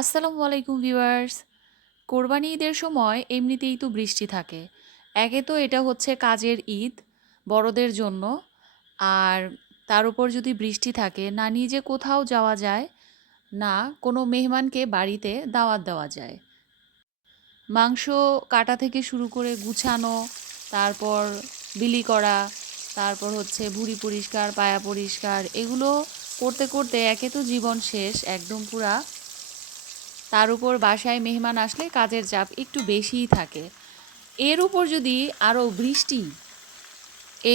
আসসালামু আলাইকুম ভিউয়ার্স। কোরবানি ঈদের সময় এমনিতেই তো বৃষ্টি থাকে। একে তো এটা হচ্ছে কাজের ঈদ, বড়দের জন্য। আর তার উপর যদি বৃষ্টি থাকে, না নিজে কোথাও যাওয়া যায়, না কোনো মেহমানকে বাড়িতে দাওয়াত দেওয়া যায়। মাংস কাটা থেকে শুরু করে গুছানো, তারপর বিলি করা, তারপর হচ্ছে ভুঁড়ি পরিষ্কার, পায়া পরিষ্কার, এগুলো করতে করতে একে তো জীবন শেষ, একদম পুরা তার উপর বাসায় মেহমান আসলে কাজের চাপ একটু বেশিই থাকে। এর উপর যদি আরও বৃষ্টি,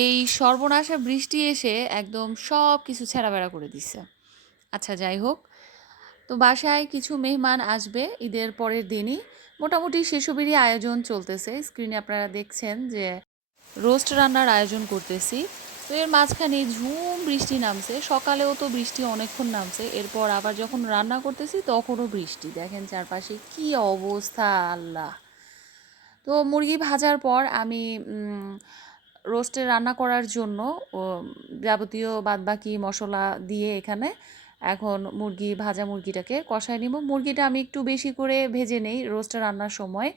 এই সর্বনাশা বৃষ্টি এসে একদম সব কিছু ছেঁড়াবেড়া করে দিচ্ছে আচ্ছা যাই হোক। তো বাসায় কিছু মেহমান আসবে ঈদের পরের দিনই। মোটামুটি সেসবেরই আয়োজন চলতেছে। স্ক্রিনে আপনারা দেখছেন যে রোস্ট রান্নার আয়োজন করতেছি। তো এর মাঝখানে ঝুম বৃষ্টি নামছে, সকালেও তো বৃষ্টি অনেকক্ষণ নামছে, এরপর আবার যখন রান্না করতেছি তখনও বৃষ্টি। দেখেন চারপাশে কি অবস্থা, আল্লাহ। তো মুরগি ভাজার পর আমি রোস্টে রান্না করার জন্য যাবতীয় বাদবাকি মশলা দিয়ে এখানে এখন মুরগি, ভাজা মুরগিটাকে কষায় নিব। মুরগিটা আমি একটু বেশি করে ভেজে নেই, রোস্টে রান্নার সময়।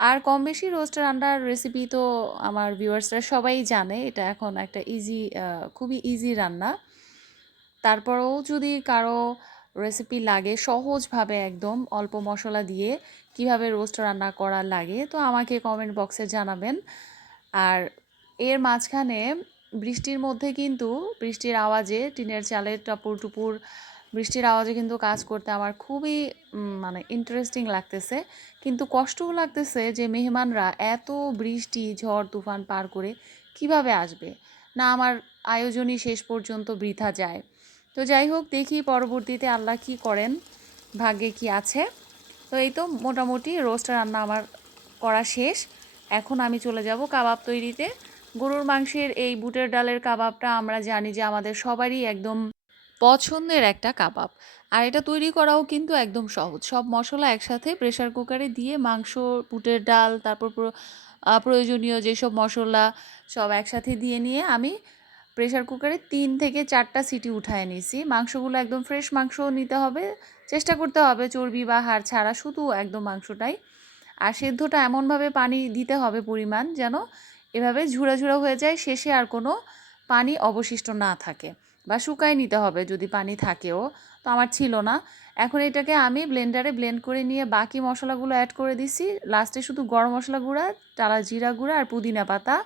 আর কম বেশি রোস্ট রান্নার রেসিপি তো আমার ভিউয়ার্সরা সবাই জানে, এটা এখন একটা ইজি খুবই ইজি রান্না। তারপরেও যদি কারও রেসিপি লাগে সহজভাবে একদম অল্প মশলা দিয়ে কীভাবে রোস্ট রান্না করা লাগে, তো আমাকে কমেন্ট বক্সে জানাবেন। আর এর মাঝখানে বৃষ্টির মধ্যে কিন্তু বৃষ্টির আওয়াজে টিনের চালের টাপুর টুপুর বৃষ্টির আওয়াজে কিন্তু কাজ করতে আমার খুবই মানে ইন্টারেস্টিং লাগতেছে। কিন্তু কষ্টও লাগতেছে যে মেহমানরা এত বৃষ্টি, ঝড়, তুফান পার করে কীভাবে আসবে? না, আমার আয়োজনই শেষ পর্যন্ত বৃথা যায়। তো যাই হোক, দেখি পরবর্তীতে আল্লাহ কি করেন, ভাগ্যে কি আছে। তো এই তো মোটামুটি রোস্ট রান্না আমার করা শেষ। এখন আমি চলে যাব কাবাব তৈরিতে। গরুর মাংসের এই বুটের ডালের কাবাবটা আমরা জানি যে আমাদের সবারই একদম পছন্দের একটা কাবাব। আর এটা তৈরি করাও কিন্তু একদম সহজ। সব মশলা একসাথে প্রেশার কুকারে দিয়ে মাংস বুটের ডাল, তারপর প্রয়োজনীয় যেসব মশলা সব একসাথে দিয়ে নিয়ে আমি প্রেশার কুকারে তিন থেকে চারটা সিটি উঠায় নিছি। মাংসগুলো একদম ফ্রেশ মাংস নিতে হবে, চেষ্টা করতে হবে চর্বি বা হাড় ছাড়া শুধু একদম মাংসটাই। আর সেদ্ধটা এমনভাবে পানি দিতে হবে পরিমাণ যেন এভাবে ঝুড়া ঝুড়া হয়ে যায়, শেষে আর কোনো পানি অবশিষ্ট না থাকে বা শুকায় নিতে হবে যদি পানি থাকেও। তো আমার ছিল না। এখন এটাকে আমি ব্লেন্ডারে ব্লেন্ড করে নিয়ে বাকি মশলাগুলো অ্যাড করে দিছি। লাস্টে শুধু গরম মশলা গুঁড়া টালা জিরা গুঁড়া আর পুদিনা পাতা,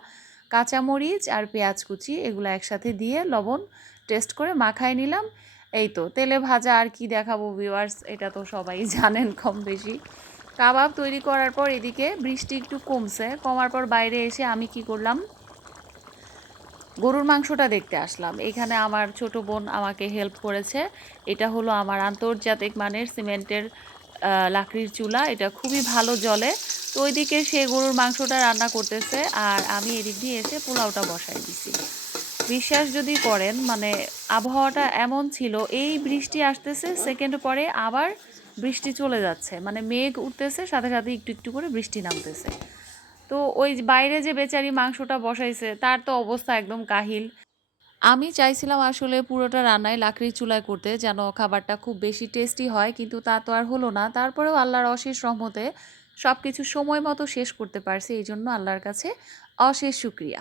কাঁচামরিচ আর পেঁয়াজ কুচি এগুলো একসাথে দিয়ে লবণ টেস্ট করে মাখায় নিলাম। এই তো, তেলে ভাজা আর কি দেখাবো ভিউয়ার্স এটা তো সবাই জানেন কম বেশি। কাবাব তৈরি করার পর এদিকে বৃষ্টি একটু কমছে। কমার পর বাইরে এসে আমি কি করলাম? গরুর মাংসটা দেখতে আসলাম। এখানে আমার ছোট বোন আমাকে হেল্প করেছে। এটা হলো আমার আন্তর্জাতিক মানের সিমেন্টের লাকড়ির চুলা। এটা খুবই ভালো জলে। তো ওইদিকে সে গরুর মাংসটা রান্না করতেছে আর আমি এদিক দিয়ে এসে পোলাওটা বসাই দিছি। বিশ্বাস যদি করেন মানে আবহাওয়াটা এমন ছিল, এই বৃষ্টি আসতেছে সেকেন্ড পরে আবার বৃষ্টি চলে যাচ্ছে। মানে মেঘ উঠতেছে, সাথে সাথে একটু একটু করে বৃষ্টি নামতেছে। তো ওই বাইরে যে বেচারি মাংসটা বসাইছে, তার তো অবস্থা একদম কাহিল। আমি চাইছিলাম আসলে পুরোটা রান্নায় লাকড়ির চুলায় করতে, যেন খাবারটা খুব বেশি টেস্টি হয়, কিন্তু তা তো আর হলো না। তারপরেও আল্লাহর অশেষ রহমতে সব কিছু সময় মতো শেষ করতে পারছি, এই জন্য আল্লাহর কাছে অশেষ শুক্রিয়া।